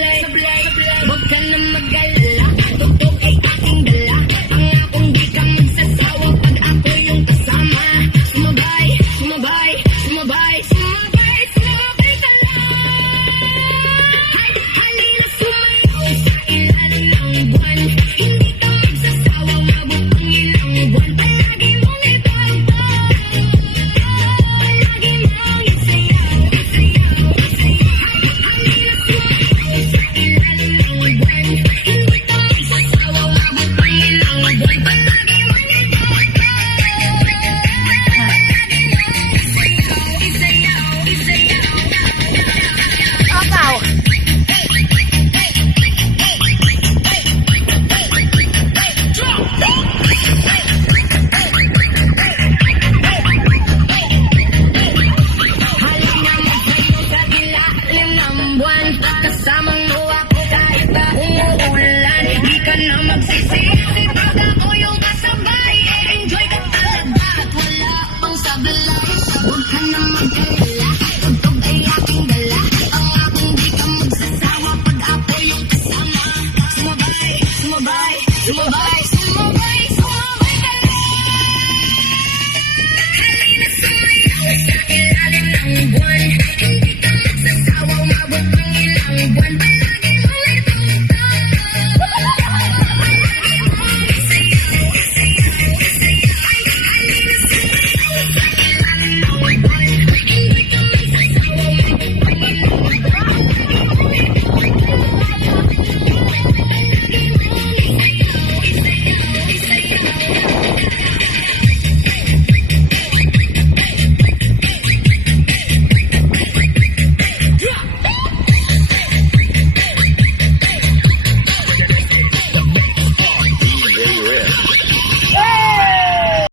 sablay. Huwag ka na mag-alala, tugtog ay aking dala. Pangakong di ka magsasawa pag ako yung kasama. Sumabay, sumabay, sumabay, sumabay, sumabay ka lang. Halina sumayaw sa ilalim ng buwan. Hindi ka magsasawa, mabot ang ilang buwan. Palagi mong ibabang, palagi mong isayaw, isayaw, isayaw. Halina sumayaw sa ilalim ng buwan. Hindi ka magsasawa, mabot ang ilang buwan. Palagi mong ibabang, palagi mong isayaw, isayaw, isayaw. Apaw. Halina magsayaw sa ilalim ng buwan. Kasamang